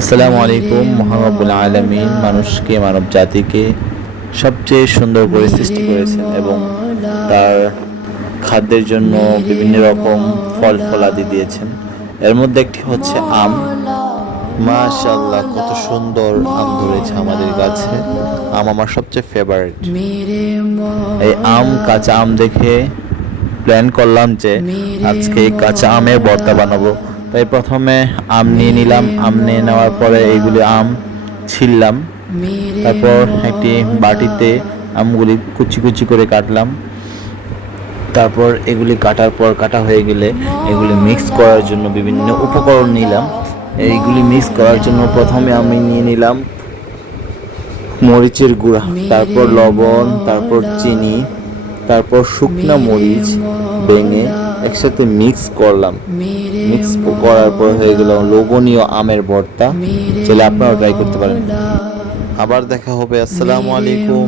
আসসালামু আলাইকুম। মহান রব্বুল আলামিন মানুষকে, মানব জাতিকে সবচেয়ে সুন্দর করে সৃষ্টি করেছেন এবং তার খাদ্যের জন্য বিভিন্ন রকম ফল ফলাদি দিয়েছেন। এর মধ্যে একটি হচ্ছে আম। মাশাআল্লাহ, কত সুন্দর আম ধরেছে আমাদের গাছে। আম আমার সবচেয়ে ফেভারিট। এই কাঁচা আম দেখে প্ল্যান করলাম যে আজকে এই কাঁচা আমের ভর্তা বানাবো। তাই প্রথমে আম নিয়ে নিলাম। আম নিয়ে নেওয়ার পরে এইগুলি আম ছিললাম। তারপর একটি বাটিতে আমগুলি কুচি কুচি করে কাটলাম। তারপর এগুলি কাটা হয়ে গেলে এগুলি মিক্স করার জন্য বিভিন্ন উপকরণ নিলাম। এইগুলি মিক্স করার জন্য প্রথমে আমি নিয়ে নিলাম মরিচের গুঁড়া, তারপর লবণ, তারপর চিনি, তারপর শুকনা মরিচ ভেঙে একসাথে মিক্স করলাম। মিক্স করার পর হয়ে গেল লোভনীয় আমের ভর্তা। চলে আপনারাও ট্রাই করতে পারেন। আবার দেখা হবে। আসসালামু আলাইকুম।